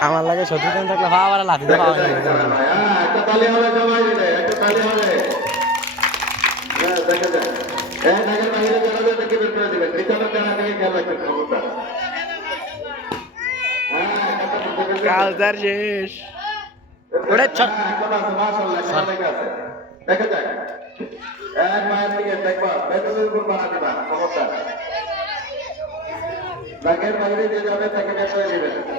আমার লাগে সচেতন থাকলে ভাবা আবার লাঠিতে দেখা পাওয়া যায় হ্যাঁ, একটা তালি হবে সবাই একটা তালি হবে হ্যাঁ দেখা যাক হ্যাঁ দেখে বের করে যারা দিকে খেয়াল রাখবেন হ্যাঁ বলতে- শেষ হ্যাঁ, আছে। দেখা যাক। এক মায়ের দিকে দেখবা, উপর বাড়া দিবা। দাগের বাইরে যে যাবে তাকে বের করে।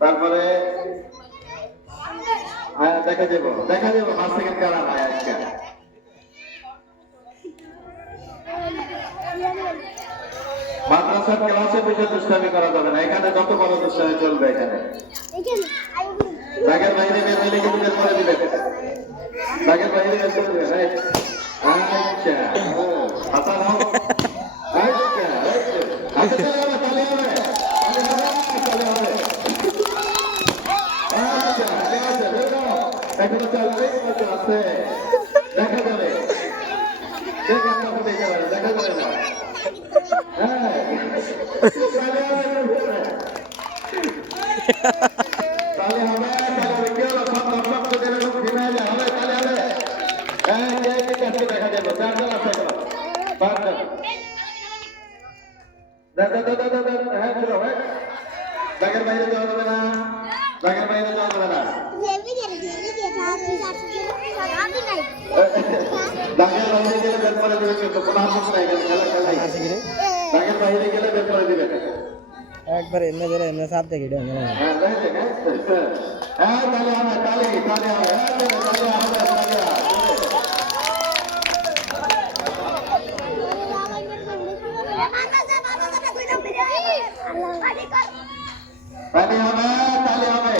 তারপরে হ্যাঁ দেখা যাব দেখা যাব পাঁচ সেকেন্ড কারা হয় আজকে। করা না, এখানে যত চলবে এখানে হোক আচ্ছা আচ্ছা আচ্ছা চলে হবে চলে হবে চলে হবে আচ্ছা ঠিক আছে বের করো এখনও আছে দেখা যাবে দেখা যাবে না হ্যাঁ হ্যাঁ দেখা যাবে দাদা দাদা করে দেবে কিন্তু কোনো হাত নাই এখানে খেলা খেলাই আছে কি রে ব্যাগের বাইরে গেলে বের করে দিবে একবার এমনি ধরে এমনি সাপ দেখি এটা এমনি হয়। হ্যাঁ দেখে হ্যাঁ তাহলে হবে তাহলে তাহলে হবে হ্যাঁ তাহলে হবে তাহলে হবে তাহলে হবে তাহলে হবে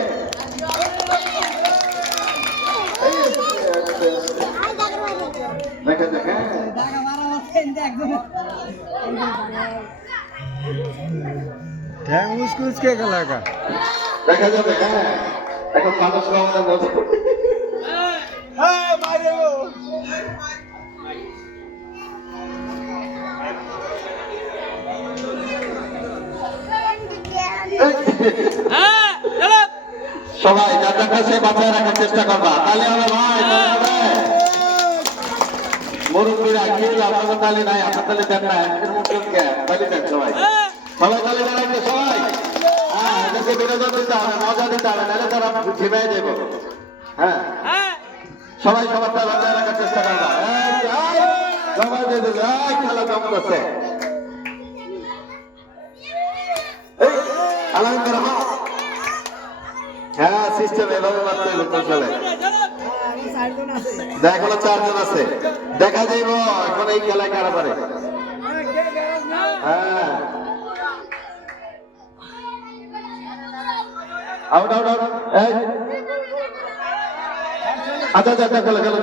দেখা যাক হ্যাঁ ঠ্যাং উস্কুস কে গেল একা দেখা যাবে হ্যাঁ। এখন মানুষ আমাদের মতো সবাই যার কাছে বাঁচায় রাখার চেষ্টা করবা। তাহলে হবে ভাই হবে মুরব্বীরা কি আপনাদের তালি নাই আপনার তালি দেন না এর দেন সবাই সবাই সবাই হ্যাঁ মজা দিতে নাহলে হ্যাঁ সবাই সবার তাল চেষ্টা করবা সবাই হ্যাঁ সিস্টেম এভাবে চলে দেখা হলো চারজন আছে। দেখা যাইব এখন এই খেলায় কারা পারে হ্যাঁ আউট আউট আউট। এই। আচ্ছা আচ্ছা আচ্ছা খেলো খেলো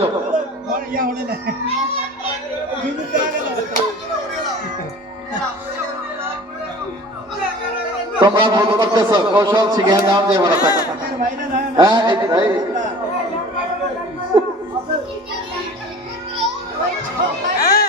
তোমরা ভুল করতেছ কৌশল শিখে নাম যে মনে থাকে। হ্যাঁ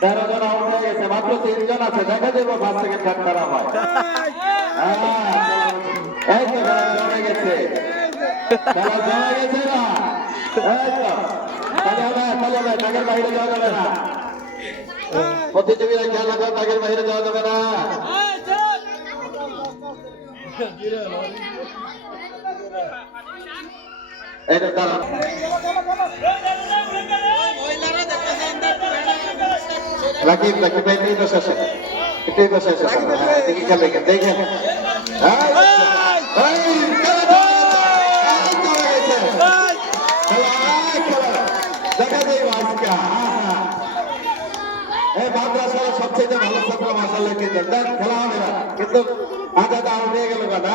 তেরো জন আউট হয়ে গেছে মাত্র তিনজন আছে দেখা যাব ফার্স্ট সেকেন্ড থার্ড তারা হয়। হ্যাঁ, এই তো খেলা জমে গেছে খেলা জমে গেছে। না এই তো তাহলে হবে তাহলে হবে তাকের বাইরে যাওয়া যাবে না। প্রতিযোগীরা খেয়াল রাখো তাকের বাইরে যাওয়া যাবে না। এই তারা রাকিব রাকিব ভাই একটু বসে আসেন। একটু বসে আসেন। হ্যাঁ, দেখি খেলে দেখেন হ্যাঁ, এই, খেলা চলে গেছে। খেলা, এই, দেখা আজকে। এই মাদ্রাসার সবচেয়ে ভালো ছাত্র মাসাল্লাহ কিন্তু দেখ খেলা হবে না। কিন্তু আজা দাও গেল কথা।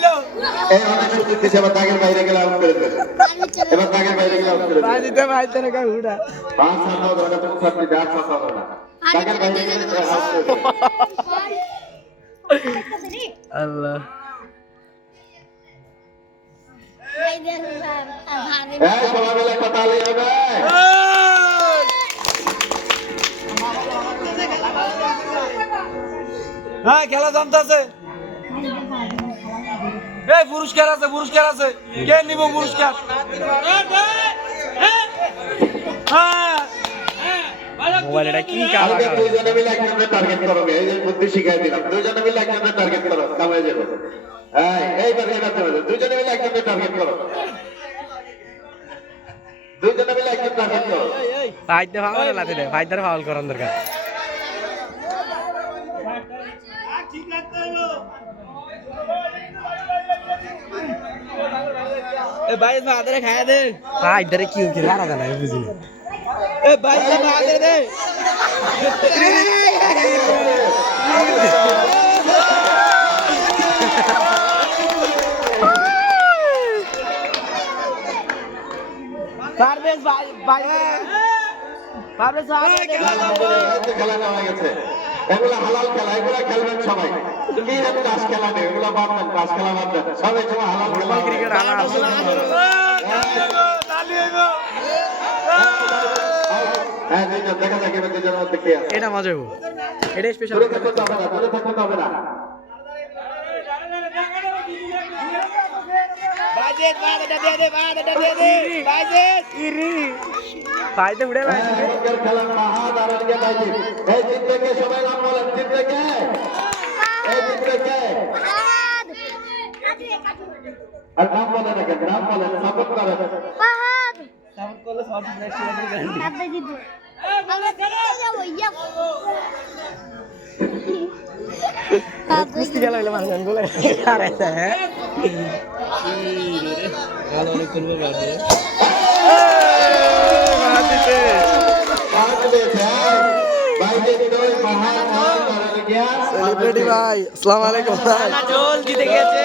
এই অনেক সুযোগ দিছে, এবার দাগের বাইরে গেলে out করে দেবে। এবার দাগের বাইরে গেলে out করে দেবে। বাজিতে ভাইতে টাকা উড়া পাঁচ সাত হবে না, পাঁচ সাত দিবে, সাত হবে না। দাগের বাইরে গেলে out করে দেবে। আল্লাহ এই সবাই মিলে একটা তালি হ্যাঁ খেলা জমতেছে এই পুরস্কার আছে পুরস্কার আছে। কে নিব পুরস্কার? হ্যাঁ। মোবাইল এটা কি কালকে দুইজনে মিলে একজনের টার্গেট করবে এই বুদ্ধি শিখাই দিলাম। দুইজনে মিলে একজনের টার্গেট করো কামাই যাবে। এই এইবার এবার চলে মিলে একজনের টার্গেট করো। দুইজনে মিলে একজন টার্গেট করো। ফাইতে ফাউল লাতে দে ফাইদার ফাউল করার দরকার। এ ভাই ফাদারে খায় দে ফাইদারে কি কি লারা জানা বুঝি না এ ভাই ফাদারে দে পারবেশ ভাই ভাই পারবেশ ভাই খেলা নেওয়া গেছে এগুলা হালাল খেলা এগুলা খেলবেন সবাই। কি তাস খেলা নেই? এগুলা বাদ দেন তাস খেলা বাদ দেন। সবাই সময় হালাল খেলা। ক্রিকেট হালাল হ্যাঁ। দুইজন দেখা যাক এবার দুইজনের মধ্যে কে আছে। এটা মজা হবে এটা স্পেশাল দূরে থাকতে হবে না দূরে থাকতে হবে না। বাজেট বাজেট দিয়ে দে বাজেট দিয়ে দে বাজেট ইরি ফাইদে উড়ে হ্যাঁ, এখনকার খেলা মাহাদ আর আজকে বাইজি এই জিতবে কে সবাই নাম বলেন জিতবে কে এই জিতবে কে আর নাম বলেন না কেন নাম বলেন সাপোর্ট করেন সাপোর্ট করলে সব নেক্সট লেভেল গ্যারান্টি কুস্তি খেলা হইলে মানুষ বলে আরে হ্যাঁ ভালো অনেক করব গিয়া সেলিব্রিটি ভাই আসসালামু আলাইকুম। ভাই জল জিতে গেছে